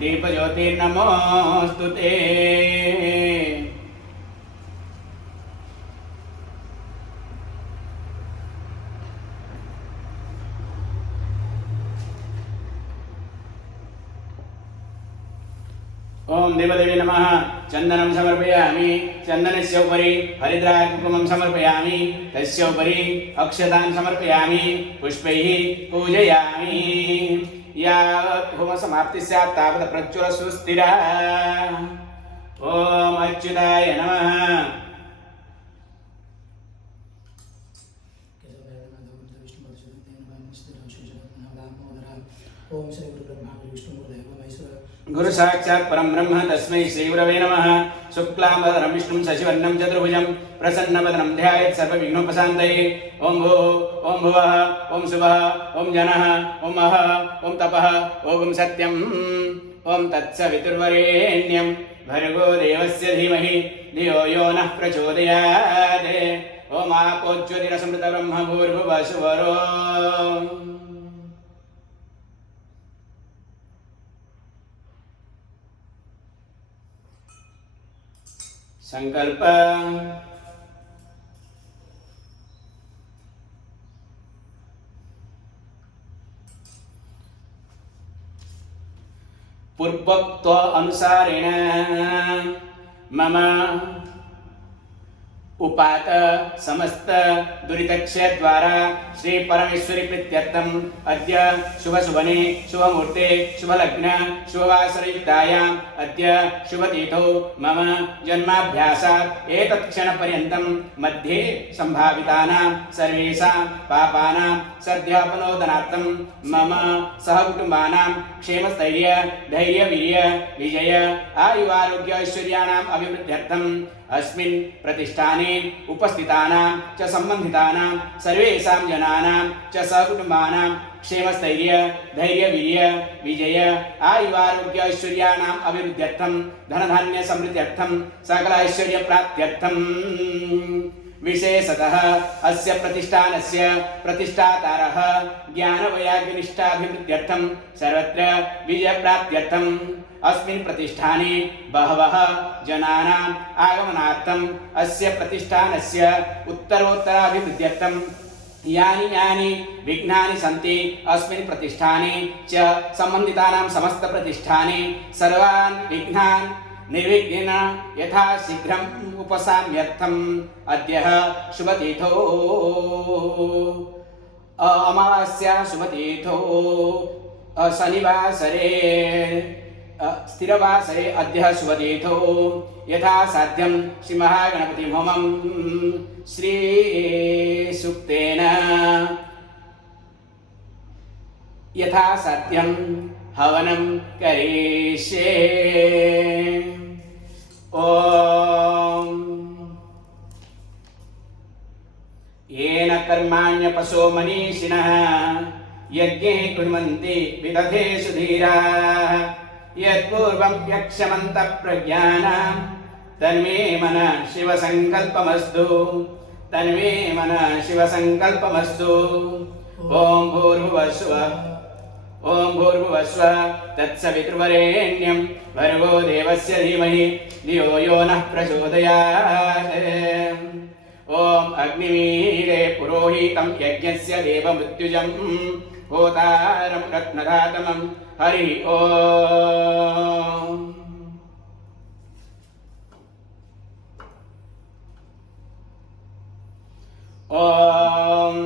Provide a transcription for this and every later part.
दीपज्योतिर्नमोऽस्तुते। ओम देवदेवी नमः। चंदनं समर्पयामि। चंदनस्य उपरि हरिद्राकुकुमं समर्पयामि। तस्य उपरि अक्षतान् समर्पयामि। पुष्पैः पूजयामि। यावत् होमसमाप्तिः स्यात् तावत् प्रज्वल सुस्थिरः। ओम अच्युताय नमः। ओम श्री गुरु ब्रह्मा गुरु विष्णु गुरुदेव महेश्वर गुरु साक्षात् परम ब्रह्म तस्मै श्री गुरवे नमः। शुक्लांबरधरं विष्णुं शशिवर्णं चतुर्भुजं प्रसन्नवदनं ध्यायेत् सर्वविघ्नोपशान्तये। ओम भूः ओम भुवः ओम शुभः ओम जनः ओम महः ओम तपः ओम सत्यं ओम तत्सवितुर्वरेण्यं भर्गो देवस्य धीमहि धियो यो नः प्रचोदयात्। ओम आपो ज्योतिरसमृत ब्रह्म भूर्भुवः स्वरो। संकल्प पूर्वोक्त अनुसारेण मम उपात समस्त दुरितक्षय द्वारा श्री परमेश्वरी प्रीत्यर्थम अद्य शुभ शुभने शुभ मुहूर्ते शुभ लग्न शुभवासरयुक्तायाम् अद्य शुभतिथौ मम जन्माभ्यासात् एतत् क्षणपर्यन्तं मध्ये संभावितानां सर्वेषां पापानां सद्यापनोदनार्थं मम सहकुटुम्बानां क्षेमस्थैर्य धैर्य वीर्य विजय आयुरारोग्य ऐश्वर्याणाम् अभिवृद्ध्यर्थं अस्मिन् प्रतिष्ठाने उपस्थितानां च सम्बन्धितानां सर्वेषां जनानां च सहकुटुम्बानां क्षेमस्थैर्य धैर्य वीर्य विजय आयुरारोग्य ऐश्वर्याणाम् अभिवृद्ध्यर्थं धनधान्य समृद्ध्यर्थं सकल ऐश्वर्य प्राप्त्यर्थं विशेषतः अस्य प्रतिष्ठानस्य प्रतिष्ठातारः ज्ञानवैराग्यनिष्ठाभिवृद्ध्यर्थं सर्वत्र विजयप्राप्त्यर्थं अस्मिन् प्रतिष्ठाने बहवः जनानाम् आगमनार्थम् अस्य प्रतिष्ठानस्य उत्तरोत्तराभिवृद्ध्यर्थं यानि यानि विघ्नानि सन्ति अस्मिन् प्रतिष्ठाने च सम्बन्धितानां समस्त प्रतिष्ठाने सर्वान् विघ्नान् निर्विघ्नेन यथा शीघ्रम् उपशाम्यर्थम् अद्य शुभतिथौ अमावास्या शुभतिथौ शनिवासरे स्थिरवासरे अद्य शुभतिथौ यथा साध्यं श्री महागणपति होमं श्री सूक्तेन यथा साध्यं हवनं करिष्ये। ओम येन कर्माण्यपशो मनीषिणः यज्ञे कुर्वन्ति विदधेषु धीराः यत्पूर्वं यक्षमन्तः प्रज्ञानां तन्मे मनः शिवसङ्कल्पमस्तु तन्मे मनः शिवसङ्कल्पमस्तु। ओम भूर्भुवः स्वः ओम भूर्भुवः स्वः तत्सवितुर्वरेण्यं भर्गो देवस्य धीमहि धियो यो नः प्रचोदयात्। ओम अग्निमीळे पुरोहितं यज्ञस्य देवमृत्युजं होतारं रत्नधातमं हरि ओम। ओम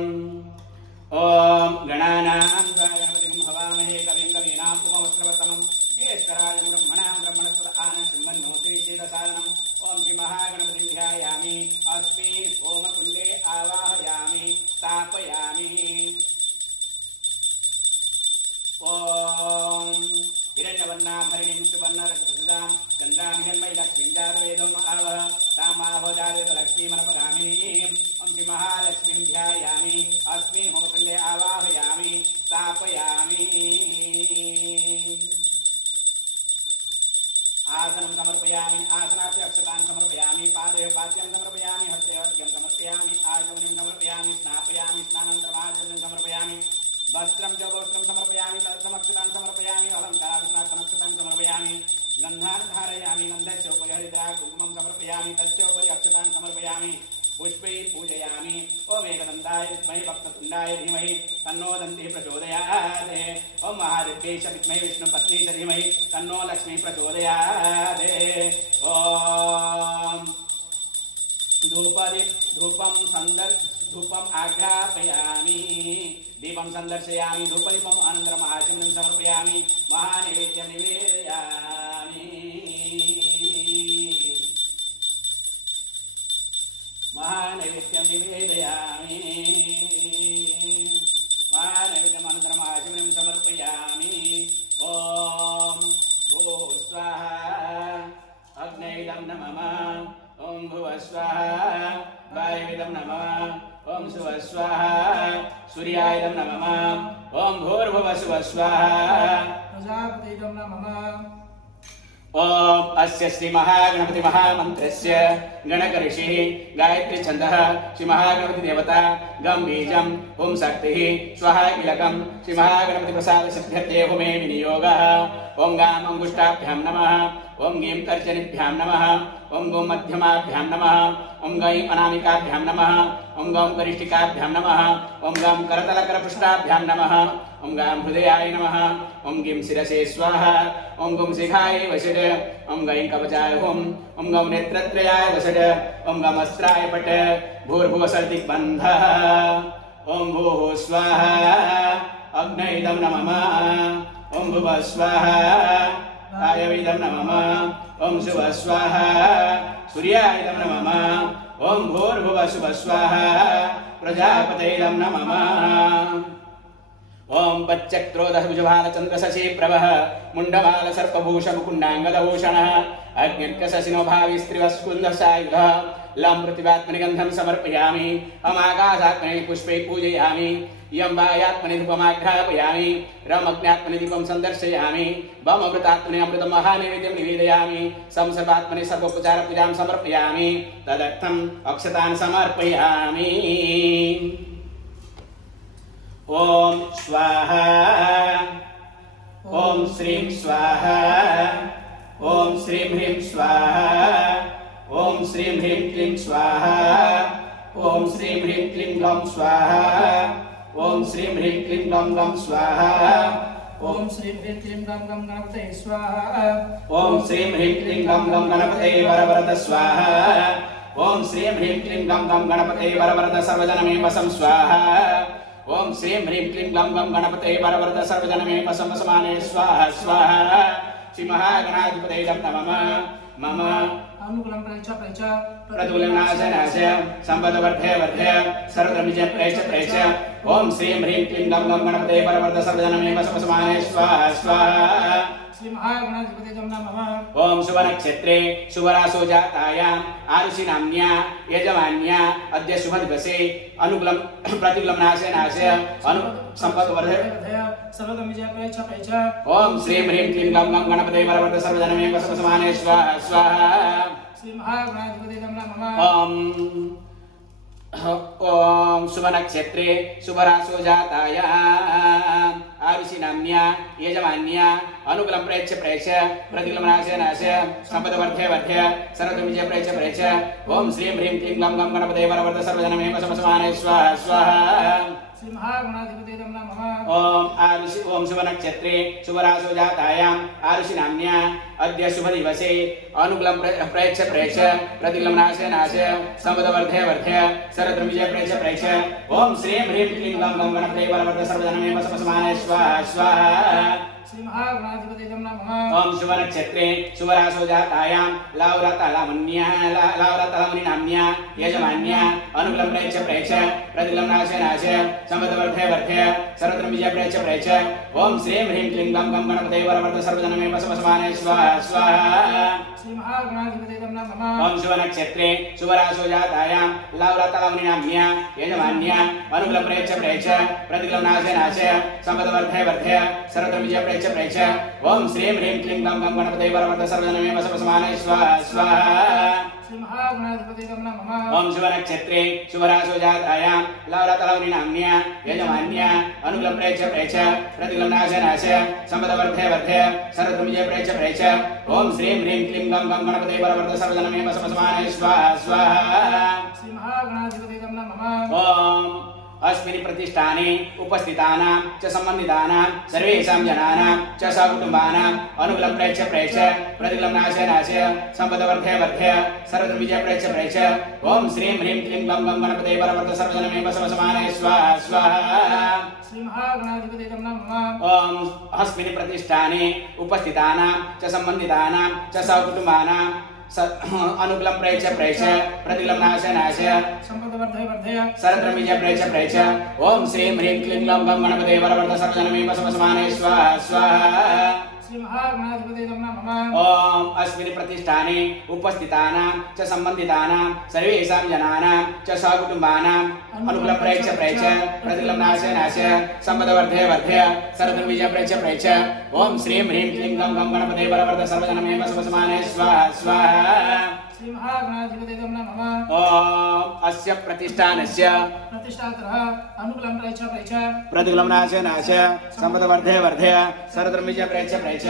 ओम गणानां गणपतिं हवामहे कविं कवीनाम् उपमस्रवतमं ज्येष्ठराजं ब्रह्मणां ब्रह्मणस्पत आनशृण्वन्नोतिशीलसादनम्। ओम श्री महागणपतिं ध्यायामि अस्मिन् होमकुण्डे आवाहयामि स्थापयामि। ओम हिरण्यवर्णाभरणीं सुवर्णरक्तसुधां चन्द्रामिहिर्मयी लक्ष्मीं जातवेदोम आवह तामावजातवेद लक्ष्मीमनपगामिनीं। ओम श्री महालक्ष्मीं ध्यायामि अस्मिन् होमकुण्डे आवाहयामि स्थापयामि। आसनं समर्पयामि आसनार्थे अक्षतान् समर्पयामि पादे पाद्यं समर्पयामि हस्ते अर्घ्यं समर्पयामि आचमनीं समर्पयामि स्नापयामि स्नानानन्तरम् आचमनीं समर्पयामि वस्त्रं च वस्त्रं समर्पयामि तदर्थमक्षतान् समर्पयामि अलङ्काराभूषणान् समर्पयामि तस्योपरि अक्षतान् समर्पयामि पुष्पैः पूजयामि ओम एकदन्ताय विद्महे वक्रतुण्डाय धीमहि तन्नो दन्तिः प्रचोदयात् ओम महादेव्यै च विद्महे विष्णुपत्नी च धीमहि तन्नो लक्ष्मी प्रचोदयात् ओम धूपम् आघ्रापयामि दीपं संदर्शयामि धूपदीपम् अनन्तरं महाशिवं समर्पयामि महानैवेद्यं निवेदयामि महानैवेद्यं निवेदयामि महानैवेद्यम् अनन्तरं महाशिवं समर्पयामि ॐ भूः स्वाहा अग्नैदं नमः ओम भुवः स्वाहा वायुविदं नमः ओम सुवः स्वाहा सूर्यायदं नमः ओम भूर्भुवः सुवः स्वाहा प्रजापतिदं नमः ओम अस्य श्री महागणपति महामन्त्रस्य गणकऋषिः गायत्री छन्दः श्री महागणपति देवता गं बीजम् ओम शक्तिः स्वाहा किलकं श्री महागणपति प्रसाद सिद्ध्यर्थे होमे विनियोगः ओम गाम् अंगुष्ठाभ्यां नमः ओम गीं तर्जनीभ्यां नमः ओम गौं मध्यमाभ्यां नमः ओम गौं अनामिकाभ्यां नमः ओम गौं गरिष्ठिकाभ्यां नमः ओम गौं करतलकरपृष्ठाभ्यां नमः ओम गौं हृदयाय नमः ओम गीं शिरसे स्वाहा ओम गौं शिखाय वषट् ओम गौं कवचाय हुम् ओम गौं नेत्रत्रयाय वषट् ओम गौं अस्त्राय पट् भूर्भुवसर्दिग्बन्धः ओम भूः स्वाहा अग्नैदं नमः ओम भुवः स्वाहा वायवीदं नमः ओम सुवः स्वाहा सूर्यायदं नमः ओम भूर्भुवः सुवः स्वाहा प्रजापतयेदं नमः ओम पच्चक्रोधभुजभालचन्द्रशशि प्रभः मुण्डमाल सर्पभूषमुकुण्डाङ्गदभूषणः अग्निर्कशशिनो भाविस्त्रिवस्कुन्दसायुधः लं पृथिवात्मनि गन्धं समर्पयामि अमाकाशात्मनि पुष्पै पूजयामि यं वायात्मनि धूपमाघ्रापयामि रमग्न्यात्मनि दीपं संदर्शयामि वमृतात्मनि अमृतं महानैवेद्यं निवेदयामि संसर्वात्मनि सर्वोपचारपूजां समर्पयामि तदर्थम् अक्षतान् समर्पयामि ओम स्वाहा ओम श्रीं स्वाहा ओम श्रीं ह्रीं स्वाहा ओम श्रीं ह्रीं क्लीं स्वाहा ओम श्रीं ह्रीं क्लीं ग्लौं स्वाहा ओम श्रीं ह्रीं क्लीं ग्लौं ग्लौं स्वाहा ओम श्रीं ह्रीं क्लीं ग्लौं ग्लौं गणपतये स्वाहा ओम श्रीं ह्रीं क्लीं ग्लौं ग्लौं गणपतये वरवरद स्वाहा ओम श्रीं ह्रीं क्लीं ग्लौं ग्लौं गणपतये वरवरद सर्वजनमे वसं स्वाहा ओम श्रीं ह्रीं क्लीं ग्लौं ग्लौं गणपतये वरवरद सर्वजनमे वसं वसमाने स्वाहा स्वाहा श्री महागणाधिपतये नमः मम अनुकूलं प्रच प्रतिकूलं नाश संपदवर्धय वर्धय सर्वधर्मविजय प्रेच ओम श्रीं ह्रीं क्लीं ग्लौं ग्लौं गणपतये वरवरद सर्वजनमे वसं वसमाने स्वाहा स्वाहा श्री महागणाधिपतये नमः ओम शुभ नक्षत्रे शुभराशो जातायाम् आरुषि नाम्न्या यजमान्या अद्य शुभ दिवसे अनुकूलं प्रतिकूलं नाश अनु संपदवर्धय सर्वगं विजय प्रेच ओम श्रीं ह्रीं क्लीं ग्लौं ग्लौं गणपतये वरवरद सर्वजनमे वसं वसमाने स्वाहा स्वाहा श्री महागणाधिपतये नमः ओम शुभ नक्षत्रे शुभराशो जातायाम् आरुषि नाम्न्या यजमान्या अनुकूलं प्रेच प्रतिकूलं नाश संपदवर्धय वर्धय सर्वधर्मविजय प्रेच ओम श्रीं ह्रीं क्लीं ग्लौं ग्लौं गणपतये वरवरद सर्वजनमे वसं वसमाने स्वाहा स्वाहा श्री महागणाधिपतये नमः ओम आरुषि ओम शुभ नक्षत्रे शुभराशो जातायाम् आरुषि नाम्न्या अद्य शुभ दिवसे अनुकूलं प्रेच प्रतिकूलं नाश संपदवर्धय वर्धय सर्वधर्मविजय प्रेच ओम श्रीं ह्रीं क्लीं ग्लौं ग्लौं गणपतये वरवरद सर्वजनमे वसं वसमाने स्वाहा स्वाहा श्री महागणाधिपतये नमः ओम शुभ नक्षत्रे शुभराशो जातायाम् लाव्रतलमुन्या लाव्रतलमुनि नाम्न्या यजमान्या अनुकूलं प्रेच प्रतिकूलं नाश संपदवर्धय वर्धय सर्वधर्मविजय प्रेच ओम श्रीं ह्रीं क्लीं ग्लौं ग्लौं गणपतये वरवरद सर्वजनमे वसं वसमाने स्वाहा स्वाहा श्री महागणाधिपतये नमः ओम शुभ नक्षत्रे शुभराशो जातायाम् लाव्रतलमुनि नाम्न्या यजमान्या अनुकूलं प्रेच प्रतिकूलं नाश संपदवर्धय वर्धय सर्वधर्मविजय प्रेच ओम श्रीं ह्रीं क्लीं ग्लौं ग्लौं गणपतये वरवरद सर्वजनमे वसं वसमाने स्वाहा स्वाहा श्री महागणाधिपते नमः ओम शुभ नक्षत्रे शुभराशो जातायां लवलतलवनी नाम्न्या यजमान्या अनुकूलं प्रेक्ष प्रतिकूलं नाश संपदवर्धय वर्धय सर्वविजय प्रेक्ष ओम श्रीं ह्रीं क्लीं गं गं गणपते वरवर्ध सर्वजनमे वसवसमाने स्वाहा स्वाहा श्री महागणाधिपते नमः ओम अस्मिन् प्रतिष्ठाने उपस्थितानां च सम्बन्धितानां सर्वेषां जनानां च सकुटुम्बानाम् अनुकूलं प्रेक्ष प्रतिकूलं नाश संपदवर्धय सर्वविजय प्रेक्ष ओम श्रीं ह्रीं क्लीं गं गं गणपते वरवर्ध सर्वजनमे वसवसमाने स्वाहा स्वाहा श्री महागणाधिपते नमः ओम अस्मिन् प्रतिष्ठाने उपस्थितानां च सम्बन्धितानां च सकुटुम्बानां अनुकूलं प्रेक्ष प्रतिकूलं नाश संपदवर्धय सर्वविजय प्रेक्ष ओम श्रीं ह्रीं क्लीं गं गं गणपते वरवर्ध सर्वजनमे वसवसमाने स्वाहा स्वाहा श्री महागणाधिपते नमः ओम अस्मिन् प्रतिष्ठाने उपस्थितानां च सम्बन्धितानां सर्वेषां जनानां च सकुटुम्बानाम् अनुकूलं प्रेक्ष प्रतिकूलं नाश संपदवर्धय सर्वविजय प्रेक्ष ओम श्रीं ह्रीं क्लीं गं गं गणपते वरवर्ध सर्वजनमे वसवसमाने स्वाहा स्वाहा श्री महागणाधिपते नमः ओम अस्य प्रतिष्ठानस्य प्रतिष्ठातरः अनुकूलं प्रेक्ष प्रतिकूलं नाश संपदवर्धय सर्वविजय प्रेक्ष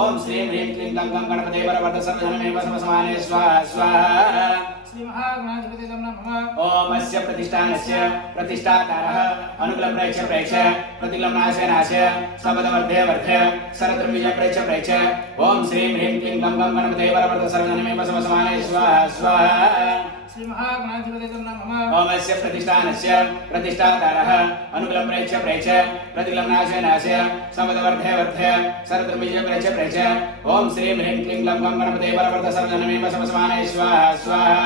ओम श्रीं ह्रीं क्लीं गं गं गणपते वरवर्ध सर्वजनमे वसवसमाने स्वाहा स्वाहा श्री महागणाधिपते नमः ओम अस्य प्रतिष्ठानस्य प्रतिष्ठातारः अनुकूलं प्रेक्ष प्रतिकूलं नाश संपदवर्धय सर्वविजय प्रेक्ष ओम श्रीं ह्रीं क्लीं गं गं गणपते वरवर्ध सर्वजनमे वसवसमाने स्वाहा स्वाहा श्री महागणाधिपते नमः ओम अस्य प्रतिष्ठानस्य प्रतिष्ठातारः अनुकूलं प्रेक्ष प्रतिकूलं नाश संपदवर्धय सर्वविजय प्रेक्ष ओम श्रीं ह्रीं क्लीं गं गं गणपते वरवर्ध सर्वजनमे वसवसमाने स्वाहा स्वाहा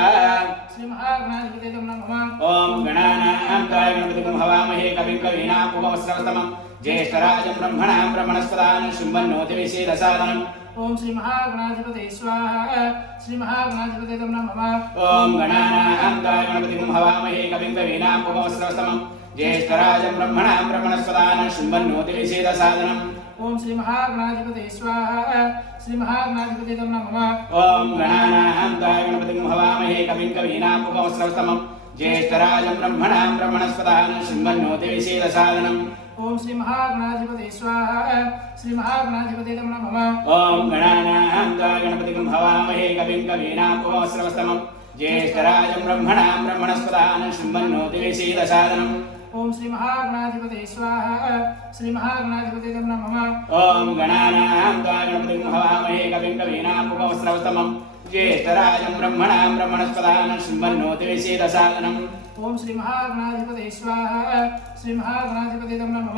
श्री महागणाधिपते नमः ओम गणानां त्वाय गणपतिं हवामहे कविं कवीनामुपमस्रवस्तमं ज्येष्ठराजं ब्रह्मणां ब्रह्मणस्पदानं शृण्वन्नोति विषीदसादनम् ओम श्री महागणाधिपते स्वाहा श्री महागणाधिपते नमः ओम गणानां त्वाय गणपतिं हवामहे कविं कवीनामुपमस्रवस्तमं ज्येष्ठराजं ब्रह्मणां ब्रह्मणस्पदानं शृण्वन्नोति विषीदसादनम् ओम श्री महागणाधिपते स्वाहा श्री महागणाधिपते नमः ओम गणानां त्वाय गणपतिं हवामहे कविं कवीनामुपमस्रवस्तमं ज्येष्ठराजं ब्रह्मणां ब्रह्मणस्पदानं शृण्वन्नोति विषीदसादनम् ओम श्री महागणाधिपते स्वाहा श्री महागणाधिपते नमः ओम गणानां त्वाय गणपतिं हवामहे कविं कवीनामुपमस्रवस्तमं ज्येष्ठराजं ब्रह्मणां ब्रह्मणस्पदानं शृण्वन्नोति विषीदसादनम् ओम श्री महागणाधिपते स्वाहा श्री महागणाधिपते नमः ओम गणानां त्वाय गणपतिं हवामहे कविं कवीनामुपमस्रवस्तमं ज्येष्ठराजं ब्रह्मणां ब्रह्मणस्पदानं शृण्वन्नोति विषीदसादनम् ओम श्री महागणाधिपते स्वाहा श्री महागणाधिपते नमः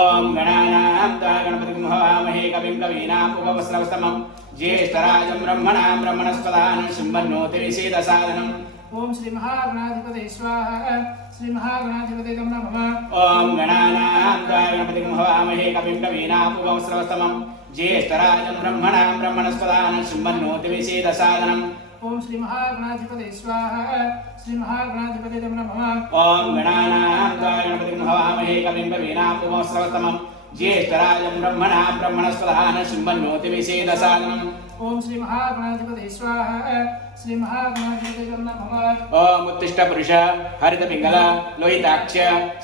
ओम गणानां त्वाय गणपतिं हवामहे कविं कवीनामुपमस्रवस्तमं ज्येष्ठराजं ब्रह्मणां ब्रह्मणस्पदानं शृण्वन्नोति विषीदसादनम् ओम श्री महागणाधिपते स्वाहा श्री महागणाधिपते नमः ओम गणानां त्वाय गणपतिं हवामहे कविं कवीनामुपमस्रवस्तमं ज्येष्ठराजं ब्रह्मणां ब्रह्मणस्पदानं शृण्वन्नोति विषीदसादनम् ओम श्री महागणाधिपते स्वाहा श्री महागणाधिपते नमः ओम गणानां त्वाय गणपतिं हवामहे कविं कवीनामुपमस्रवस्तमं ज्येष्ठराजं ब्रह्मणां ब्रह्मणस्पदानं शृण्वन्नोति विषीदसादनम् ओम श्री महागणाधिपते स्वाहा श्री महागणाधिपते नमः ओम उत्तिष्ठ पुरुष हरित पिंगल लोहिताक्ष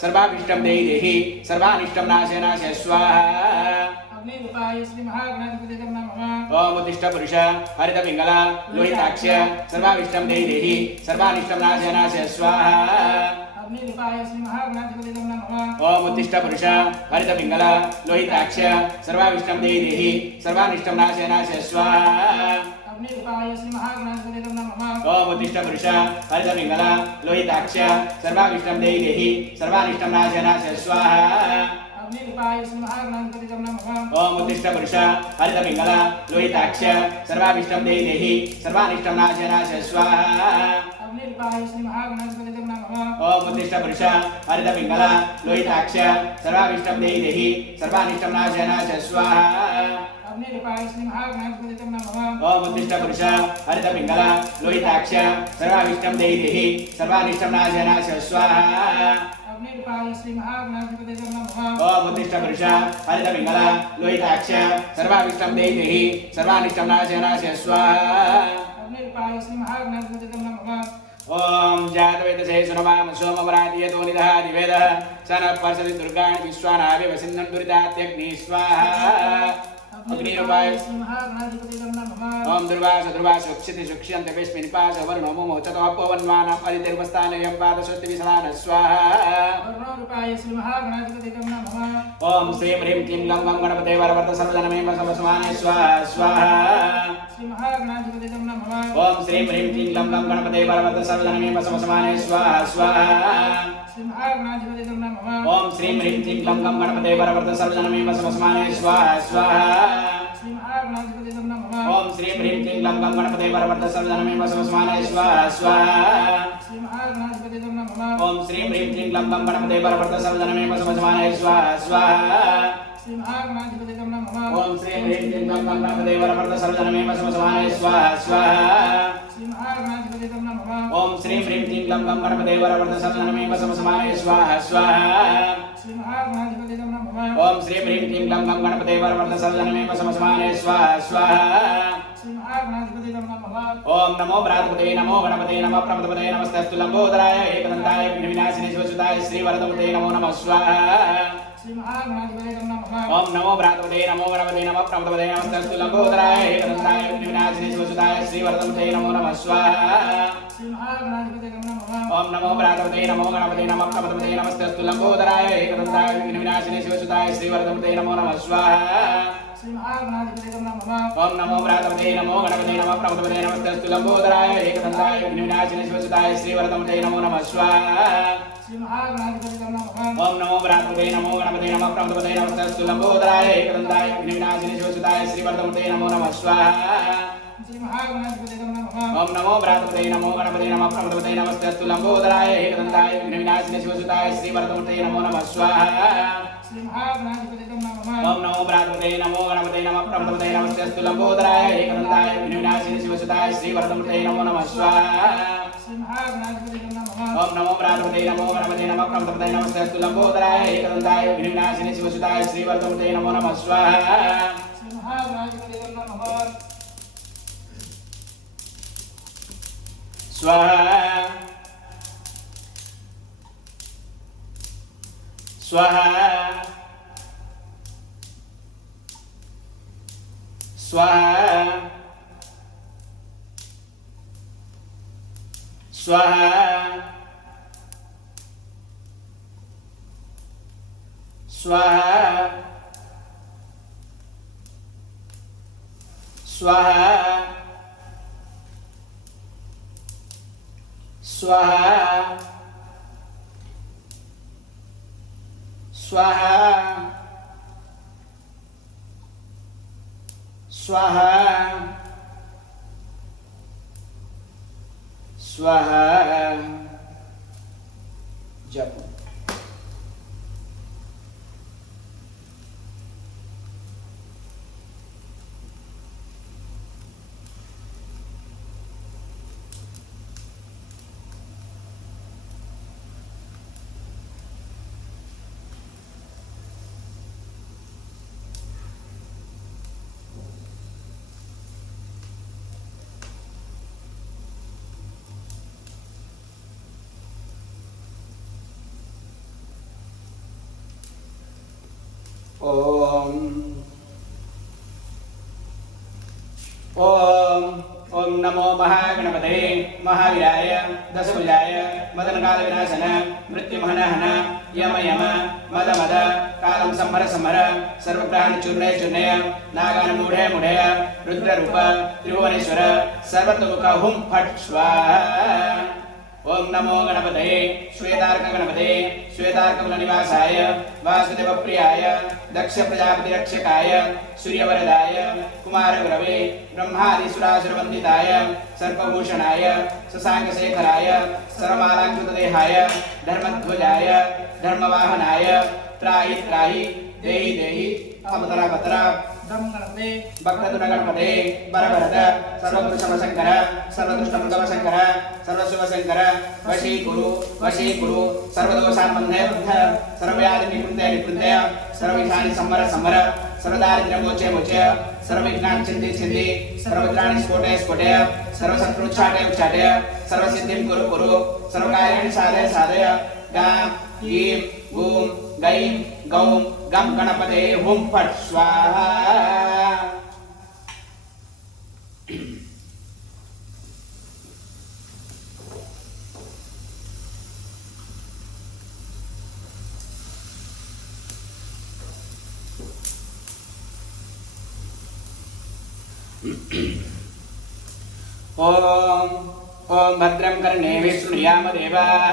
सर्वाभीष्टं देहि सर्वानिष्टं नाशय स्वाहा अग्निरूपाय श्री महागणाधिपते नमः ओम उत्तिष्ठ पुरुष हरित पिंगल लोहिताक्ष सर्वाभीष्टं देहि सर्वानिष्टं नाशय स्वाहा अग्निरूपाय श्री महागणाधिपते नमः ओम उत्तिष्ठ पुरुष हरित पिंगल लोहिताक्ष सर्वाभीष्टं देहि सर्वानिष्टं नाशय स्वाहा अग्निरूपाय श्री महागणाधिपते नमः ओम उत्तिष्ठ पुरुष हरित पिंगल लोहिताक्ष सर्वाभीष्टं देहि सर्वानिष्टं नाशय स्वाहा अग्निरूपाय श्री महागणाधिपते नमः ओम उत्तिष्ठ पुरुष हरित पिंगल लोहिताक्ष सर्वाभीष्टं देहि सर्वानिष्टं नाशय स्वाहा अग्निरूपाय श्री महागणाधिपते नमः ओम उत्तिष्ठ पुरुष हरित पिंगल लोहिताक्ष सर्वाभीष्टं देहि सर्वानिष्टं नाशय स्वाहा अग्निरूपाय श्री महागणाधिपते नमः ओम उत्तिष्ठ पुरुष हरित पिंगल लोहिताक्ष सर्वाभीष्टं देहि सर्वानिष्टं नाशय स्वाहा अग्निरूपाय श्री महागणाधिपते नमः ओम उत्तिष्ठ पुरुष हरित पिंगल लोहिताक्ष सर्वाभीष्टं देहि सर्वानिष्टं नाशय स्वाहा अग्निरूपाय श्री महागणाधिपतये नमः ओम जातवेदसे सुनवाम सोमवरादियतो निदहादिवेदः स न पर्षदि दुर्गाणि विश्वानाभि वसिन्नं दुरितात्यग्नि स्वाहा अग्निरूपाय श्री महागणाधिपतये नमः ओम दुर्वास दुर्वास क्षिति सुक्ष्यन्ते वेस्मिन् निपास वर्णो मोमो चतुःपवन्वाना परितिर्वस्तानयं पादस्वस्ति विसदान स्वाहा वरुणरूपाय श्री महागणाधिपतये नमः ओम श्रीं ह्रीं क्लीं गं गं गणपते वरवर्त सर्वजनमे वसवसमाने स्वाहा स्वाहा श्री महागणाधिपतये नमः ओम श्रीं ह्रीं क्लीं गं गं गणपते वरवर्त सर्वजनमे वसवसमाने स्वाहा स्वाहा श्री महागणाधिपतये नमः ओम श्रीं ह्रीं क्लीं गं गं गणपते वरवर्त सर्वजनमे वसवसमाने स्वाहा स्वाहा श्री महागणाधिपतये नमः ओम श्रीं ह्रीं क्लीं गं गं गणपते वरवर्त सर्वजनमे वसवसमाने स्वाहा स्वाहा श्री महागणाधिपतये नमः ओम श्रीं ह्रीं क्लीं गं गं गणपते वरवर्त सर्वजनमे वसवसमाने स्वाहा स्वाहा श्री महागणाधिपतये नमः ओम श्रीं ह्रीं क्लीं गं गं गणपते वरवर्त सर्वजनमे वसवसमाने स्वाहा स्वाहा श्री महागणाधिपतये नमः ओम श्रीं ह्रीं क्लीं गं गं गणपते वरवर्त सर्वजनमे वसवसमाने स्वाहा स्वाहा श्री महागणाधिपतये नमः ओम श्रीं ह्रीं क्लीं गं गं गणपते वरवर्त सर्वजनमे वसवसमाने स्वाहा स्वाहा श्री महागणाधिपतये नमः ओम नमो भ्रातपते नमो गणपते नमः प्रमदपते नमस्तस्तु लंबोदराय एकदन्ताय विघ्नविनाशिने शिवसुताय श्रीवरदपते नमो नमः स्वाहा श्री महागणाधिपतये नमः ओम नमो भ्रातपते नमो गणपते नमः प्रमदपते नमस्तस्तु लंबोदराय एकदन्ताय विघ्नविनाशिने शिवसुताय श्रीवरदपते नमो नमः स्वाहा श्री महागणाधिपतये नमः ओम नमो भ्रातपते नमो गणपते नमः प्रमदपते नमस्तस्तु लंबोदराय एकदन्ताय विघ्नविनाशिने शिवसुताय श्रीवरदपते नमो नमः स्वाहा श्री महागणाधिपतये नमः ओम नमो भ्रातपते नमो गणपते नमः प्रमदपते नमस्तस्तु लंबोदराय एकदन्ताय विघ्नविनाशिने शिवसुताय श्रीवरदपते नमो नमः स्वाहा श्री महागणाधिपतये नमः ओम नमो भ्रातपते नमो गणपते नमः प्रमदपते नमस्तस्तु लंबोदराय एकदन्ताय विघ्नविनाशिने शिवसुताय श्रीवरदपते नमो नमः स्वाहा श्री महागणाधिपतये नमः ओम नमो भ्रातपते नमो गणपते नमः प्रमदपते नमस्तस्तु लंबोदराय एकदन्ताय विघ्नविनाशिने शिवसुताय श्रीवरदपते नमो नमः स्वाहा श्री महागणाधिपतये नमः ओम नमो भ्रातपते नमो गणपते नमः प्रमदपते नमस्तस्तु लंबोदराय एकदन्ताय विघ्नविनाशिने शिवसुताय श्रीवरदपते नमो नमः स्वाहा श्री महागणाधिपतये नमः ओम नमो भ्रातपते नमो गणपते नमः प्रमदपते नमस्तस्तु लंबोदराय एकदन्ताय विघ्नविनाशिने शिवसुताय श्रीवरदपते नमो नमः स्वाहा श्री महागणाधिपतये नमः स्वाहा स्वाहा स्वाहा स्वाहा स्वाहा स्वाहा स्वाहा स्वाहा स्वाहा स्वाहा जप ओम ओम ओम नमो महागणपते महावीराय दशभुजाय मदनकाल विनाशन मृत्युमहनहन यम यम मद मद कालं संहर संहर सर्वग्रहान् चूर्णय चूर्णय नागान् मूढय मूढय रुद्ररूप त्रिभुवनेश्वर सर्वतोमुख हुं फट् स्वाहा ओम नमो गणपते श्वेतार्क गणपते श्वेतार्ककुलनिवासाय वासुदेवप्रियाय दक्ष प्रजापति रक्षकाय सूर्यवरदाय कुमारगुरवे ब्रह्मादिसुरासुरवन्दिताय सर्पभूषणाय शशाङ्कशेखराय सर्वमालाङ्कृतदेहाय धर्मध्वजाय धर्मवाहनाय त्राहि त्राहि देहि देहि अवतरा वतरा गणपते भक्ततुण गणपते वरवरद सर्वपुरुषवशङ्कर सर्वदुष्टमृगवशङ्कर सर्वशुभशङ्कर वशीकुरु सर्वदोषान्बन्धय बन्ध सर्वव्याधिनिवृत्तय निवृत्तय सर्वविधानि संवर संवर सर्वदारिद्र्यमोचय मोचय सर्वविघ्नान् छिन्ति छिन्ति सर्वभद्राणि स्फोटय स्फोटय सर्वशत्रुच्छाटय उच्चाटय सर्वसिद्धिं कुरु कुरु सर्वकार्याणि साधय साधय गां गीं गूं गैं गौं गं गणपते हुं फट् स्वाहा। ओम भद्रं कर्णेभिः शृणुयाम देवाः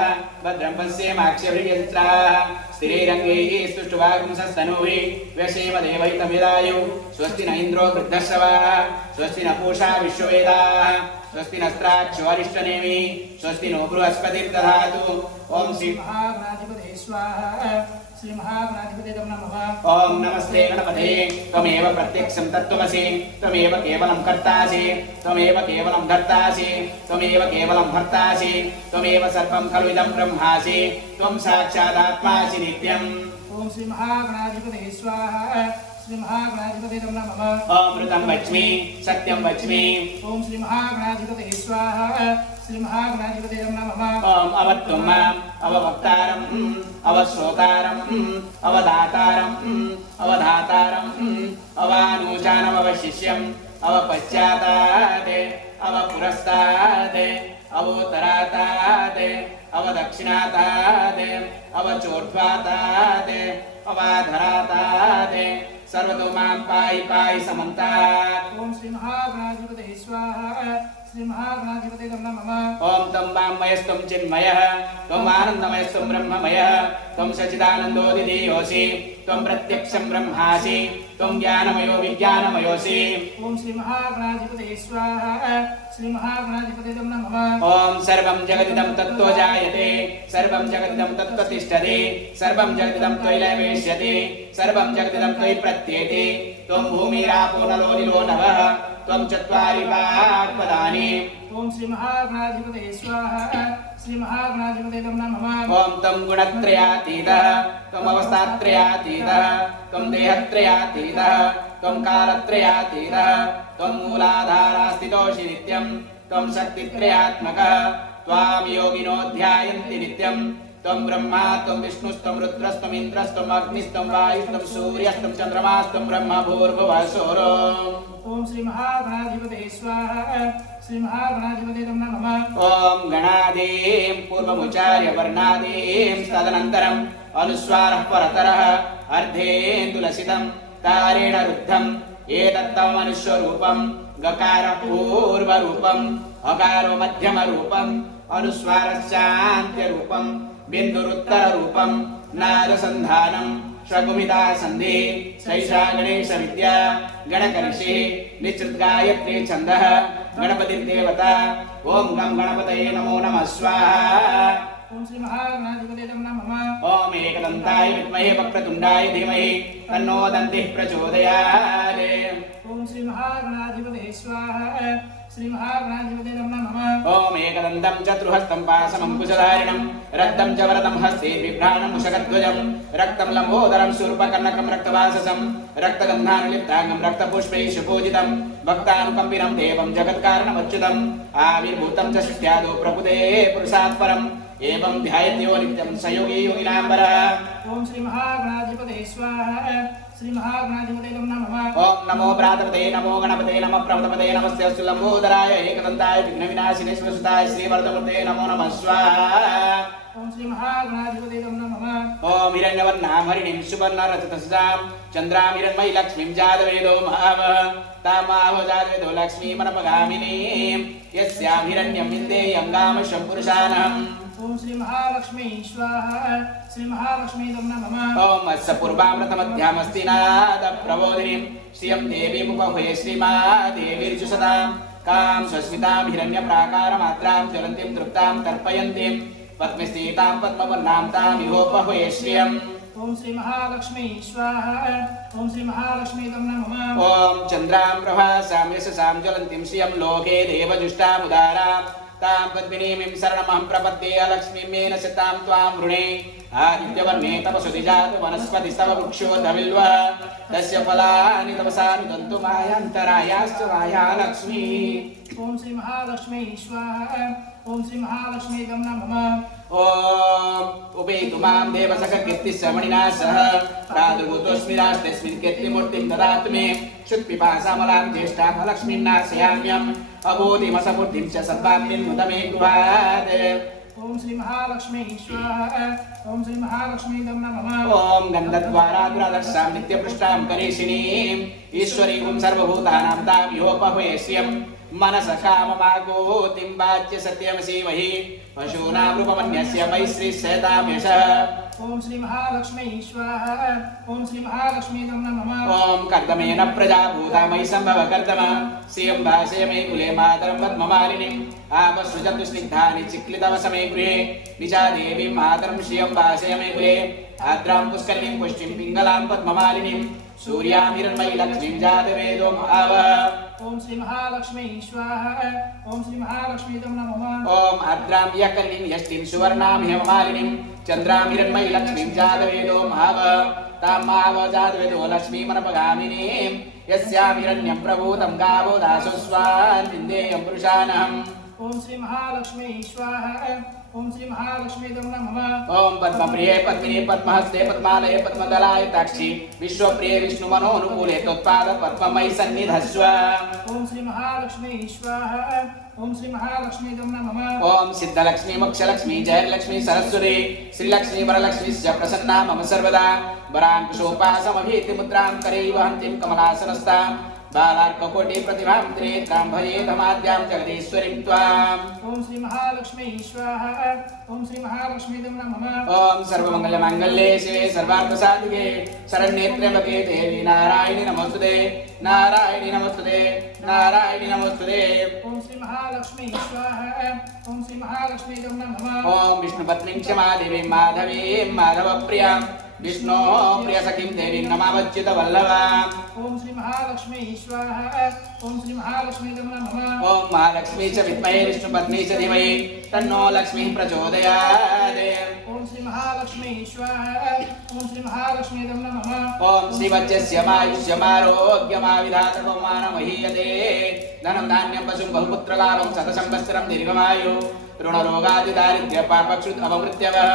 भद्रं पश्येमाक्षभिर्यजत्राः स्थिरैरङ्गैः स्तुष्टुवागुंसस्तनूभिः व्यसेम देवैतमिदायुः स्वस्ति न इन्द्रो वृद्धश्रवाः स्वस्ति न पूषा विश्ववेदाः स्वस्ति नस्त्राक्षो अरिष्टनेमिः स्वस्ति नो बृहस्पतिर्दधातु। ओम श्री महागणाधिपते स्वाहा श्री महागणाधिपते नमः। ओम नमस्ते गणपते त्वमेव प्रत्यक्षं तत्त्वमसि त्वमेव केवलं कर्तासि त्वमेव केवलं धर्तासि त्वमेव केवलं भर्तासि त्वमेव सर्वं खलु इदं ब्रह्मासि त्वं साक्षादात्मासि नित्यम्। ओम श्री महागणाधिपते स्वाहा श्री महागणाधिपते नमः। अमृतं वच्मि सत्यं वच्मि। ओम श्री महागणाधिपते स्वाहा श्री महागणाधिपते नमः। ओम अवत्वम् अववक्तारम् अवश्रोतारम् अवदातारम् अवधातारम् अवानुजानमवशिष्यम् अवपश्चातादे अवपुरस्तादे अवोत्तरातादे अवदक्षिणातादे अवचोर्ध्वातादे अवाधरातादे सर्वतो मां पाहि पाहि समन्तात्। ओम श्री महागणाधिपते स्वाहा श्री महागणाधिपते नमः। ओम तं वाङ्मयस्त्वं चिन्मयः त्वम् आनन्दमयस्त्वं ब्रह्ममयः त्वं सच्चिदानन्दोदिदेयोऽसि त्वं प्रत्यक्षं ब्रह्मासि त्वं ज्ञानमयो विज्ञानमयोऽसि। ओम श्री महागणाधिपते स्वाहा श्री महागणाधिपते नमः। ओम सर्वं जगदिदं तत्त्वो जायते सर्वं जगदिदं तत्त्व तिष्ठति सर्वं जगदिदं त्वयैवेष्यति सर्वं जगदिदं त्वयि प्रत्येति त्वं भूमिरापो नलो निलो नभः त्वं चत्वारि वाक्पदानि। ओम श्री महागणाधिपते स्वाहा श्री महागणाधिपते नमः। ओम तं गुणत्रयातीतः त्वम् अवस्थात्रयातीतः त्वं देहत्रयातीतः त्वं कालत्रयातीतः त्वं मूलाधारास्थितोऽसि नित्यं त्वं शक्तित्रयात्मकः त्वां योगिनो ध्यायन्ति नित्यं त्वं ब्रह्मा त्वं विष्णुस्त्वं रुद्रस्त्वं इन्द्रस्त्वं अग्निस्त्वं वायुस्त्वं सूर्यस्त्वं चन्द्रमास्त्वं ब्रह्म भूर्भुवः स्वरो। ओम श्री महागणाधिपते स्वाहा श्री महागणाधिपते नमः। ओम गणादीं पूर्वमुच्चार्य वर्णादीं तदनन्तरम् अनुस्वारः परतरः अर्धेन्दुलसितं तारेण रुद्धम् एतत्तं मनुष्यरूपं गकार पूर्वरूपम् अकारो मध्यमरूपम् अनुस्वारश्चान्त्यरूपम् बिन्दुरुत्तररूपम् नादसन्धानम् षकुमिता सन्धि सैषा गणेश विद्या गणकर्षि निश्चित गायत्री छन्दः गणपतिर्देवता। ओम गं गणपतये नमो नमः स्वाहा। ओम श्री महागणाधिपते नमः। ओम एकदन्ताय विद्महे वक्रतुण्डाय धीमहि तन्नो दन्तिः प्रचोदयात्। ओम श्री महागणाधिपते स्वाहा श्री महागणाधिपते नमः। ओम एकदन्तं चतुर्हस्तं पाशमङ्कुशधारिणं रक्तं च वरदं हस्ते बिभ्राणं मुषकध्वजं रक्तं लम्बोदरं शूर्पकर्णकं रक्तवाससं रक्तगन्धानुलिप्ताङ्गं रक्तपुष्पैः सुपूजितं भक्तानुकम्पिनं देवं जगत्कारणमच्युतम् आविर्भूतं च सृष्ट्यादो प्रभुते पुरुषात् परम् एवं ध्यायत्यो नित्यं स योगी योगिनाम्बरः। ओम श्री महागणाधिपते स्वाहा श्री महागणाधिपते नमः। ओम नमो प्रातपते नमो गणपते नमः प्रभुपते नमस्ते अस्तु लंबोदराय एकदन्ताय विघ्नविनाशिने शिवसुताय श्रीवरदमूर्ते नमो नमः स्वाहा। ओम श्री महागणाधिपते नमः। ओम हिरण्यवर्णां हरिणीं सुवर्णरजतसजां चन्द्रां हिरण्मयी लक्ष्मीं जातवेदो महावः तामाहो जातवेदो लक्ष्मीमनपगामिनीं यस्यां हिरण्यं विन्देयं गामशं पुरुषाणम्। ओम श्री महालक्ष्मी स्वाहा श्री महालक्ष्मी नमः। ओम अस्य पूर्वामृतमध्यामस्तिनाद प्रबोधिनीं श्रियं देवीमुपहुये श्रीमादेवीर्जुषतां कां स्वस्मितां हिरण्यप्राकारमात्रां ज्वलन्तीं तृप्तां तर्पयन्तीं पद्मस्थितां पद्मवर्णां तामिहोपहुये श्रियम्। ओम श्री महालक्ष्मी स्वाहा ओम श्री महालक्ष्मी नमः। ओम चन्द्रां प्रभासां यशसां ज्वलन्तीं श्रियं लोके देवजुष्टामुदारां तां पद्मिनीं शरणमहं प्रपद्ये अलक्ष्मीं येन शतां त्वां वृणे आदित्यवर्णे तपसुति जातु वनस्पतिस्तव वृक्षोर्धविल्वः तस्य फलानि तपसा नुदन्तु मायान्तरायाश्च मायालक्ष्मी ओम श्री महालक्ष्मी स्वाहा ओम श्री महालक्ष्मी गं नमः ओम उपेतु मां देवसखकीर्तिश्रवणिना सह प्रादुर्भूतोऽस्मि राष्ट्रेऽस्मिन् कीर्तिमूर्तिं ददातु मे क्षुत्पिपासामलां ज्येष्ठां लक्ष्मीं नाशयाम्यहम् अबोधिमसमृद्धिं च सद्भाग्यं मे गृहात् ओम श्री महालक्ष्मी स्वाहा ओम श्री महालक्ष्मी गं नमः ओम गन्धद्वाराग्रदर्शां नित्यपृष्ठां करीषिणीं ईश्वरीं सर्वभूतानां तामिहोपह्वयस्यं मनस काममागोतिं वाच्य सत्यमसि महि पशूनां रूपमन्यस्य मयि श्रीश्चेतां यशः ओम श्री महालक्ष्मी स्वाहा ओम श्री महालक्ष्मी गं नमः ओम कर्दमेन प्रजा भूता मयि सम्भव कर्दम श्रियं भाषय मे कुले मातरं पद्ममालिनीम् आपसृजन्तु स्निग्धानि चिक्लितवसमे गृहे निचा देवीं मातरं श्रियं भाषय मे कुले आद्रां पुष्करिणीं पुष्टिं पिङ्गलां पद्ममालिनीं सूर्यां हिरण्मयी लक्ष्मीं जातवेदो आवह ओम श्री महालक्ष्मी स्वाहा ओम श्री महालक्ष्मी गं नमः ओम आद्रां यकर्णीं यष्टिं सुवर्णां हेममालिनीं चन्द्रां हिरण्मयी लक्ष्मीं जातवेदो आवह तां आवह जातवेदो लक्ष्मीमनपगामिनीं यस्यां हिरण्यं प्रभूतं गावो दासो स्वान् विन्देयं पुरुषानहम् ओम श्री महालक्ष्मी स्वाहा ओम श्री महालक्ष्मी गं नमः ओम पद्मप्रिये पद्मिनी पद्महस्ते पद्मालये पद्मदलाय ताक्षी विश्वप्रिये विष्णुमनोनुकूले त्वत्पाद पद्ममयि सन्निधस्व ओम श्री महालक्ष्मी स्वाहा ओम श्री महालक्ष्मी गं नमः ओम सिद्धलक्ष्मी मोक्षलक्ष्मी जयलक्ष्मी सरस्वती श्रीलक्ष्मी वरलक्ष्मी च प्रसन्ना मम सर्वदा वराङ्कुशोपासमभीति मुद्रां करैव हन्तीं कमलासनस्तां बालार्ककोटि प्रतिभां त्रेत्रां भजेतमाद्यां जगदीश्वरीं त्वाम् ओम श्री महालक्ष्मी स्वाहा ओम श्री महालक्ष्मी गं नमः ओम सर्वमंगलमांगल्ये शिवे सर्वार्थसाधिके शरण्ये त्र्यंबके देवी नारायणी नमोस्तुते नारायणी नमोस्तुते नारायणी नमोस्तुते ओम श्री महालक्ष्मी स्वाहा ओम श्री महालक्ष्मी गं नमः ओम विष्णुपत्नीं क्षमा देवीं माधवीं माधवप्रियां विष्णो प्रियसखीं देवीं नमावच्युत वल्लभा ओम श्री महालक्ष्मी स्वाहा ओम श्री महालक्ष्मी गं नमः ओम महालक्ष्मी च विद्महे विष्णुपत्नी च धीमहि तन्नो लक्ष्मीः प्रचोदयात् ओम श्री महालक्ष्मी स्वाहा ओम श्री महालक्ष्मी गं नमः ओम श्रीवत्यस्यमायुष्यमारोग्यमाविधातपमानमहीयते धनं धान्यं पशुं बहुपुत्रलाभं शतसंवत्सरं दीर्घमायु ऋणरोगादिदारिद्र्यपापक्षुत् अवमृत्यवः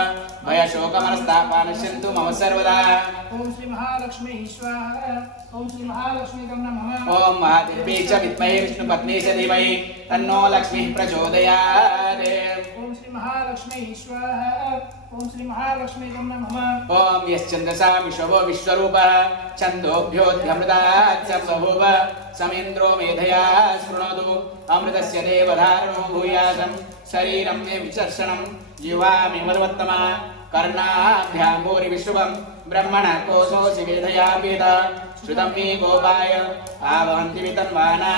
भयशोकमनस्तापानश्यन्तु मम सर्वदा ओम श्री महालक्ष्मी स्वाहा ओम श्री महालक्ष्मी गं नमः ओम महादेवी च विद्महे विष्णुपत्नी च धीमहि तन्नो लक्ष्मीः प्रचोदयात् ओम श्री महालक्ष्मी स्वाहा ओम श्री महालक्ष्मी गं नमः ओम यश्चन्द्रसा विश्वो विश्वरूपः छन्दोभ्योऽध्यमृतात् सम्बभूव समेन्द्रो मेधया शृणोतु अमृतस्य देवधारणो भूयासं शरीरं मे विचर्षणं जीवामि मदवत्तमा कर्णाभ्यां भूरि विश्रुवं ब्रह्मणः कोशोऽसि वेधया पीत श्रुतं मे गोपाय आवहन्ति वितन्वाना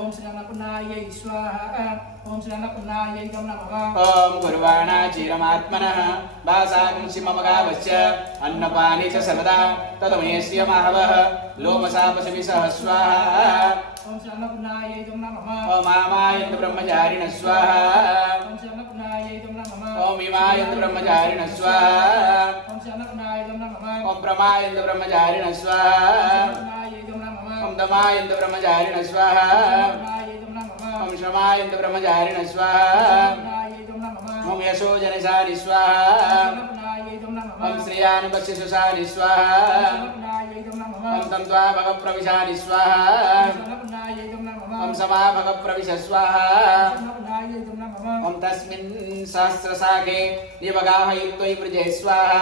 ओम श्री अन्नपूर्णायै स्वाहा ओम श्री अन्नपूर्णायै गं नमः ओम गुर्वाणा चिरमात्मनः वासांसि मम गावस्य अन्नपानि च सर्वदा तदमेष्यमाहवः लोमसा पशुभिः स्वाहा ओम श्री अन्नपूर्णायै गं नमः ओम आमायन्तु ब्रह्मचारिणः स्वाहा ओम श्री अन्नपूर्णायै गं नमः ओम इमायन्तु ब्रह्मचारिणः स्वाहा ओम श्री अन्नपूर्णायै गं नमः ओम प्रमायन्तु ब्रह्मचारिणः स्वाहा अन्नपूर्णायै गं नमः ओम दमायन्तु ब्रह्मचारिणः स्वाहा अन्नपूर्णायै गं नमः ओम श्रमायन्तु ब्रह्मचारिणः स्वाहा अन्नपूर्णायै गं नमः ओम यशो जनसानि स्वाहा अन्नपूर्णायै गं नमः ओम श्रियानुपश्यसुसानि स्वाहा अन्नपूर्णायै गं नमः ओम तं त्वा भगप्रविशानि स्वाहा अन्नपूर्णायै गं नमः ओम समा भगप्रविश स्वाहा अन्नपूर्णायै गं नमः ओम तस्मिन् सहस्रसागे निवगाहयित्वयि वृजे स्वाहा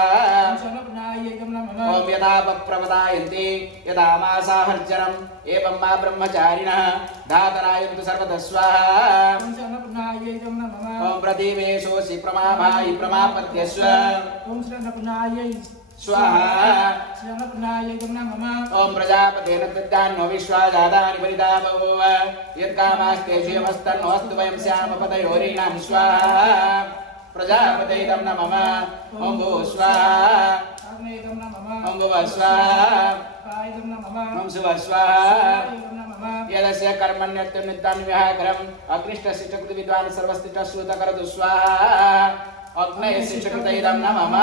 अन्नपूर्णायै गं नमः ओम यदा प्रपदायन्ते यदा मासाहर्जनम् एवं मा ब्रह्मचारिणः धातरायन्तु सर्वतः स्वाहा अन्नपूर्णायै गं नमः ओम प्रतिवेशोऽसि प्रमाभायि प्रमापत्यस्व ओम श्री अन्नपूर्णायै स्वाहा श्री अन्नपूर्णायै गं नमः ओम प्रजापतेन तद्दान्नो विश्वाजातानि परिता बभूव यत्कामास्ते श्रियमस्तन्नोऽस्तु वयं श्यामपतयोरीणां स्वाहा प्रजापते तं नमः ओम भू स्वाहा अग्ने गं नमः ओम भुव स्वाहा पाय गं नमः ओम शुभ स्वाहा गं नमः यदस्य कर्मण्यत्युन्नितान्व्याकरम् अग्निष्टशिष्टकृतविद्वान् सर्वस्तिष्ठश्रुतकरतु स्वाहा अग्नये शिष्टकृतैदं नमः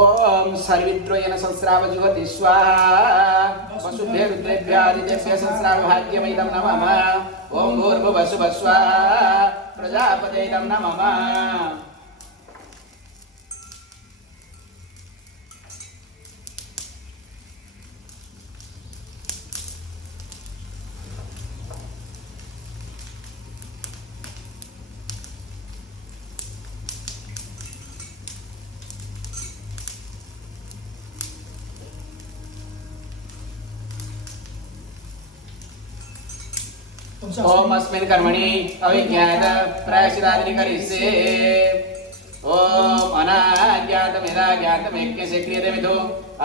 ओम सर्विद्रोयेन संस्राव जुहति स्वाहा वसुभ्य रुद्रेभ्य आदित्यभ्य संस्राव भाग्यमेदं नमः ओम भूर्भुवः स्वः स्वाहा प्रजापतेदं नमः ओम अस्मिन् कर्मणि अविज्ञात प्रायश्चित्तानि करिष्ये ओम अनाज्ञातमिदाज्ञातमेक्यस्य क्रियते विदो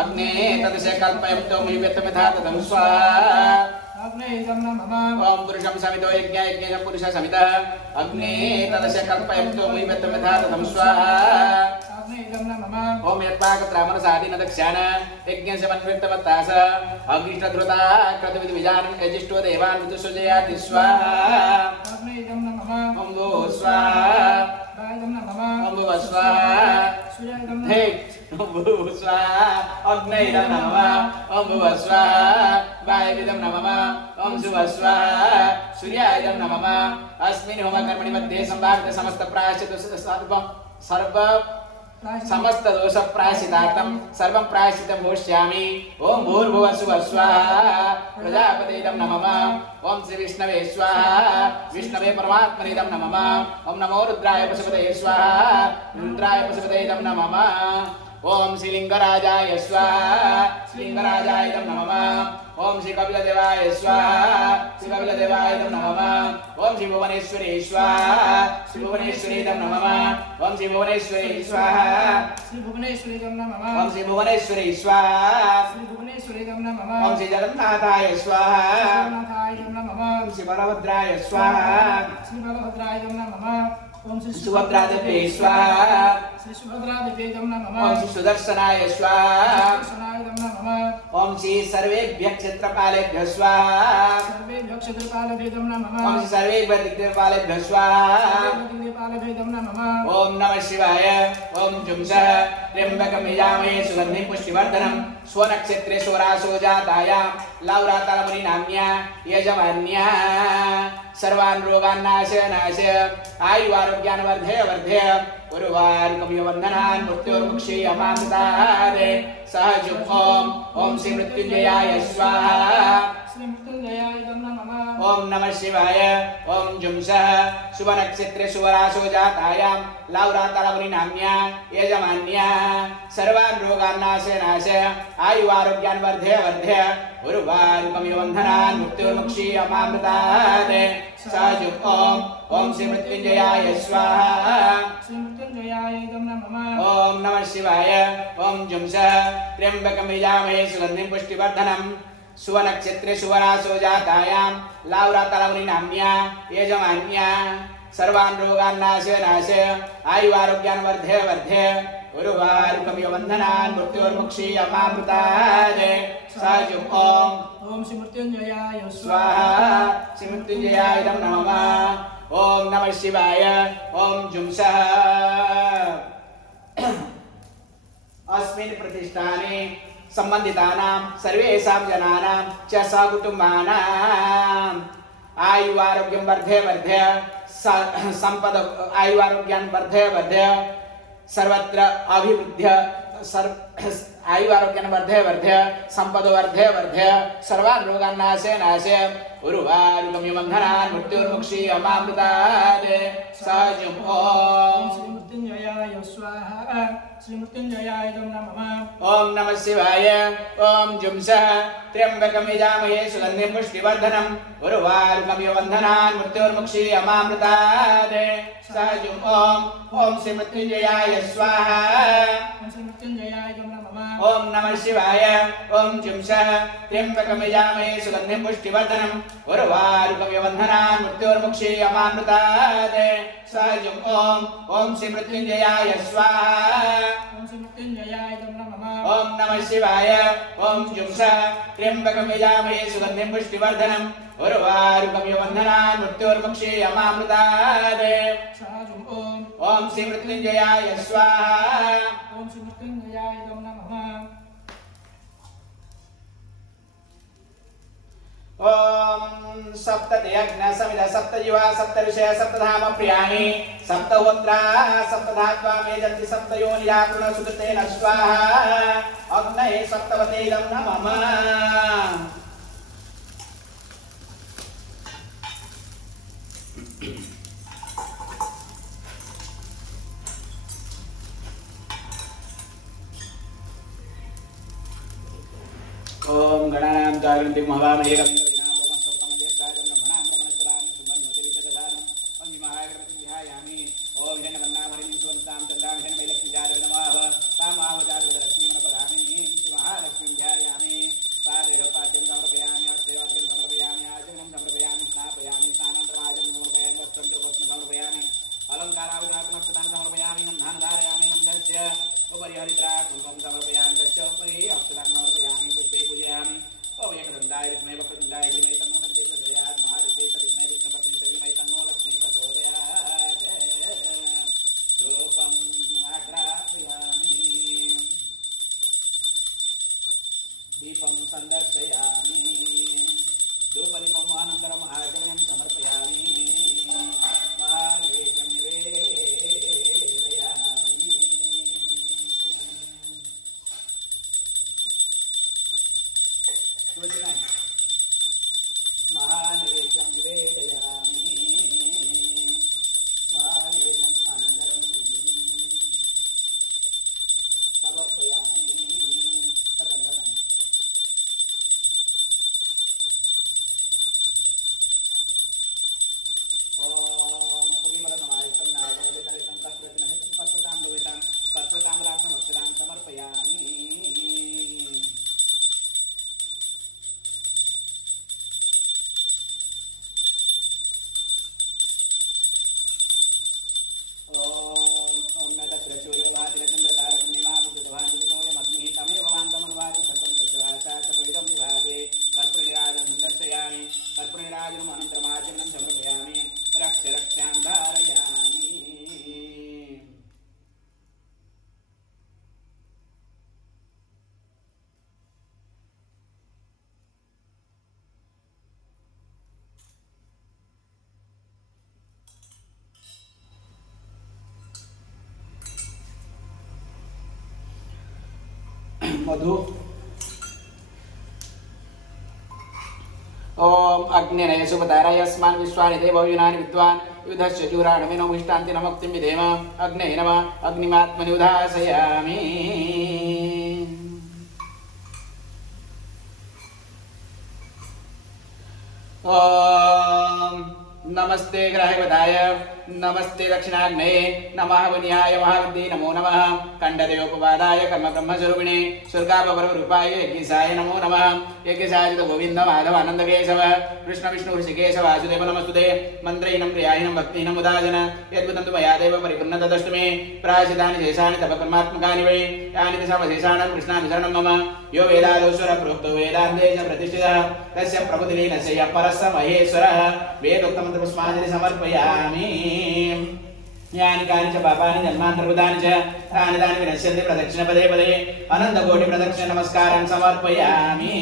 अग्ने तदस्य कल्पयन्तो मुह्यत्तमेधा तदं स्वाहा अग्नेयं नमः ओम पुरुषं समितो यज्ञ पुरुषः समितः अग्ने तदस्य कल्पयन्तो मुह्यत्तमेधा तदं स्वाहा अग्नेयं नमः ओम यत्पाकत्रामनसादीन दक्षान यज्ञस्य मन्वितमत्तास अग्निष्टध्रुता क्रतुविद्विजानं यजिष्ठो देवान् ऋतुसुजयाति स्वाहा अग्नेयं नमः ओम भो स्वाहा वायुं नमः ओम भुव स्वाहा सूर्यं हे ओम भुव स्वाहा अग्नेयं नमः ओम भुव स्वाहा वायुविदं नमः ओम शुभ स्वाहा सूर्यायं नमः अस्मिन् होमकर्मणि मध्ये संभावित समस्त प्रायश्चित सर्व समस्त दोष प्रायश्चितार्थं सर्वं प्रायश्चितं भविष्यामि ओम भूर्भुवः स्वः स्वाहा प्रजापतेदं नमः ओम श्री विष्णवे स्वाहा विष्णवे परमात्मनेदं नमः ओम नमो रुद्राय पशुपतये स्वाहा रुद्राय पशुपतयेदं नमः ओम श्रीलिंगराजाय स्वाहा श्रीलिंगराजायदं नमः ओम श्री कपिलदेवाय स्वाहा श्री कपिलदेवायदं नमः ओम श्री भुवनेश्वरी स्वाहा श्री भुवनेश्वरीदं नमः ओम श्री भुवनेश्वरी स्वाहा श्री भुवनेश्वरीं नमः ओम श्री भुवनेश्वरी स्वाहा श्री भुवनेश्वरीं नमः ओम श्री जगन्नाथाय स्वाहा जगन्नाथाय नमः ओम श्री बलभद्राय स्वाहा श्री बलभद्राय नमः ओम श्री सुभद्रादेव्यै स्वाहा श्री सुभद्रादेव्यै नमः ओम श्री सुदर्शनाय स्वाहा सुदर्शनाय नमः ओम श्री सर्वेभ्यः क्षेत्रपालेभ्यः स्वाहा सर्वेभ्यः क्षत्रपालेभ्यो नमः ओम श्री सर्वेभ्यः दिग्पालेभ्यः स्वाहा दिग्पालेभ्यो नमः ओम नमः शिवाय ओम जुंसः त्र्यंबकं यजामहे सुगन्धिं पुष्टिवर्धनं स्वनक्षत्रे स्वरासो जातायां लौरातलमुनि नाम्न्या यजमान्या सर्वान् रोगान् नाश आयुरारोग्यान् वर्धय उर्वारुकमिवन्दनान् मृत्योर्मुक्षीयमामृतादे सहजुः ओम श्री मृत्युंजयाय स्वाहा श्री मृत्युंजयाय नमः ओम नमः शिवाय ओम जुंसः शुभनक्षत्रे शुभराशो जातायां लौरातलमुनि नाम्न्या यजमान्या सर्वान् रोगान् नाश आयुरारोग्यान् वर्धय उर्वारुकमिवन्दनान् मृत्योर्मुक्षीयमामृतादे सहजुः ओम श्री मृत्युंजयाय स्वाहा श्री मृत्युंजयाय नमः ओम नमः शिवाय ओम जुंसः त्र्यंबकं यजामहे सुगन्धिं पुष्टिवर्धनं सुवनक्षत्रे शुभराशो जातायां लौरातलमुनि नाम्न्या यजमान्या सर्वान् रोगान् नाश आयुरारोग्यान् वर्धय उर्वारुकमिवन्दनान् मृत्योर्मुक्षीयमामृतादे सहजुः ओम श्री मृत्युंजयाय स्वाहा श्री मृत्युंजयाय नमः ओम नमः शिवाय ओम जुंसः अस्मिन् प्रतिष्ठाने संबंधितानां सर्वेषां जनानां च सकुटुम्बानाम् आयुरारोग्यं वर्धय संपद आयुरारोग्यान् वर्धय सर्वत्र अभिवृद्ध्य आयुरारोग्यान् वर्धय संपद वर्धय सर्वान् रोगान् नाश उर्वारुकमिवन्दनान् मृत्योर्मुक्षीयमामृतादे सहजुः श्री मृत्युंजयाय स्वाहा श्री मृत्युंजयाय नमः ओम नमः शिवाय ओम जुंसः त्र्यंबकं यजामहे सुगन्धिं पुष्टिवर्धनं उर्वारुकमिवन्दनान् मृत्योर्मुक्षीयमामृतादे सहजुः ओम श्री मृत्युंजयाय स्वाहा ओम श्री मृत्युंजयाय नमः ओम नमः शिवाय ओम जुंसः त्र्यंबकं यजामहे सुगन्धिं पुष्टिवर्धनम् उर्वारुकमिव बन्धनान् मृत्योर्मुक्षीयमामृतात् स्वाजुम् ओम श्री मृत्युंजयाय स्वाहा ओम श्री मृत्युंजयाय नमः ओम नमः शिवाय ओम जुंसः त्र्यंबकं यजामहे सुगन्धिं पुष्टिवर्धनम् उर्वारुकमिव बन्धनान् मृत्योर्मुक्षीयमामृतात् स्वाजुम् ओम श्री मृत्युंजयाय स्वाहा ओम श्री मृत्युंजयाय नमः ओम सप्तति अग्न समिध सप्तजिवा सप्तऋषय सप्तधाम प्रियाणि सप्तहोत्रा सप्तधात्वा मेजन्ति सप्तयोनिया पूर्णसुकृतेन स्वाहा अग्नये सप्तवते इदं नमः ओम गणानां जागृति महावामहे कविनाम ओम सप्तमजेष्ठाय ब्रह्मणां ब्रह्मणस्पदानं सुमन्वते विचदधानं ओम महागणपतिं ध्यायामि ओम हिरण्यवर्णामणिं सुवर्णसां चन्द्रां हिरण्यमयलक्ष्मीजाय नमः कामावजालक्ष्मीं नमः महालक्ष्मीं ध्यायामि पादयोपाद्यं समर्पयामि हस्तयोर्घ्यं समर्पयामि आचमनं समर्पयामि स्नापयामि स्नानान्तरमाचमनं समर्पयामि वस्त्रं च वस्त्रं समर्पयामि अलङ्काराभूषणात्मकतां समर्पयामि गन्धान् धारयामि गन्धस्य उपरि हरिद्रा कुङ्कुमं समर्पयामि तस्य उपरि अक्षतां समर्पयामि पुष्पे पूजयामि ओम एकदन्ताय विद्महे वक्रतुण्डाय धीमहि तन्नो नन्दि प्रचोदयात् महादेवे विद्महे विष्णुपत्नी धीमहि तन्नो लक्ष्मी प्रचोदयात् धूपं आघ्रापयामि दीपं सन्दर्शयामि धूपदीपम् अनन्तरं आचमनं समर्पयामि महानैवेद्यं निवेदयामि महानैवेद्यं निवेदयामि महानैवेद्यम् अनन्तरं समर्पयामि दत्तं ओम पुरीबलसमायुक्तं नागवलितलितं कर्पूरतिनहितं कर्पूरताम्बूलं कर्पूरताम्बूलार्थम् अक्षरान् समर्पयामि ओम नदत्रचूर्यभातिरचन्द्रतारकन्यमाविद्यवान्वितोऽयमग्निः तमेव वान्तमनुवाति सर्वं तस्य वाचा सर्वैदं विभाते कर्पूरनिराजनं दर्शयामि कर्पूरनिराजनम् अनन्तरमाचमनं समर्पयामि रक्षां धारयामि मधु ओम अग्निनय सुपताराय अस्मान् विश्वानि देवो युनानि विद्वान् युधस्य चूराणमेनो मुष्टान्ति नमक्तिं विधेम अग्ने नमः अग्निमात्मनि उदासयामि ओम नमस्ते ग्रहपदाय नमस्ते दक्षिणाग्नये नमः वन्याय महाविद्ये नमो नमः खण्डदेवोपवादाय कर्मब्रह्मस्वरूपिणे स्वर्गापवररूपाय यज्ञेशाय नमो नमः यज्ञेशाय गोविन्द माधव आनन्दकेशव कृष्ण विष्णु ऋषिकेश वासुदेव नमस्तुते मन्त्रहीनं क्रियाहीनं भक्तिहीनं उदाजन यद्भुतं तु मया देव परिपूर्ण तदस्तु मे प्रायश्चित्तानि शेषाणि तव कर्मात्मकानि वै यानि दशमशेषाणां कृष्णामि शरणं मम यो वेदादोश्वर प्रोक्तो वेदान्ते च प्रतिष्ठितः तस्य प्रभुतिलीनस्य यः परः स महेश्वरः वेदोक्तमन्त्रपुष्पाञ्जलि समर्पयामि यानि कानि च पापानि जन्मान्तर्गतानि च तानि तानि विनश्यन्ति प्रदक्षिणपदे पदे अनन्तकोटिप्रदक्षिण नमस्कारं समर्पयामि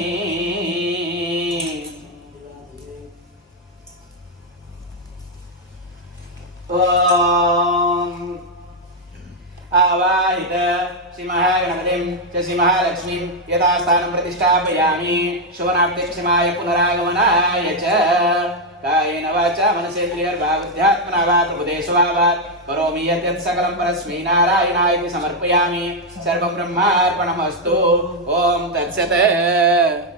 ओम आवाहित श्री महागणपतिं च श्री महालक्ष्मीं यथास्थानं प्रतिष्ठापयामि शोभनार्थक्षमाय पुनरागमनाय च कायेन वाचा मनसेन्द्रियर्भावुध्यात्मना वा प्रभुते स्वभावात् करोमि यत् सकलं परस्मै नारायणाय समर्पयामि सर्वं ब्रह्मार्पणमस्तु ओम तत्सत्।